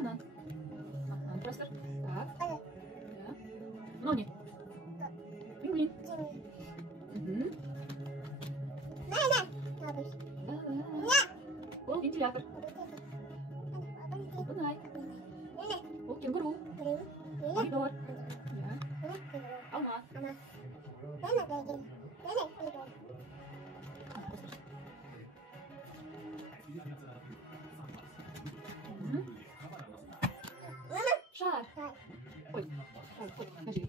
Банан. Ага, Простер. Так. Да. Нони. Пингвин. Угу. О, вентилятор. Попугай. О, кенгуру. Помидор. Да. Алма. Шар. Ой, подожди.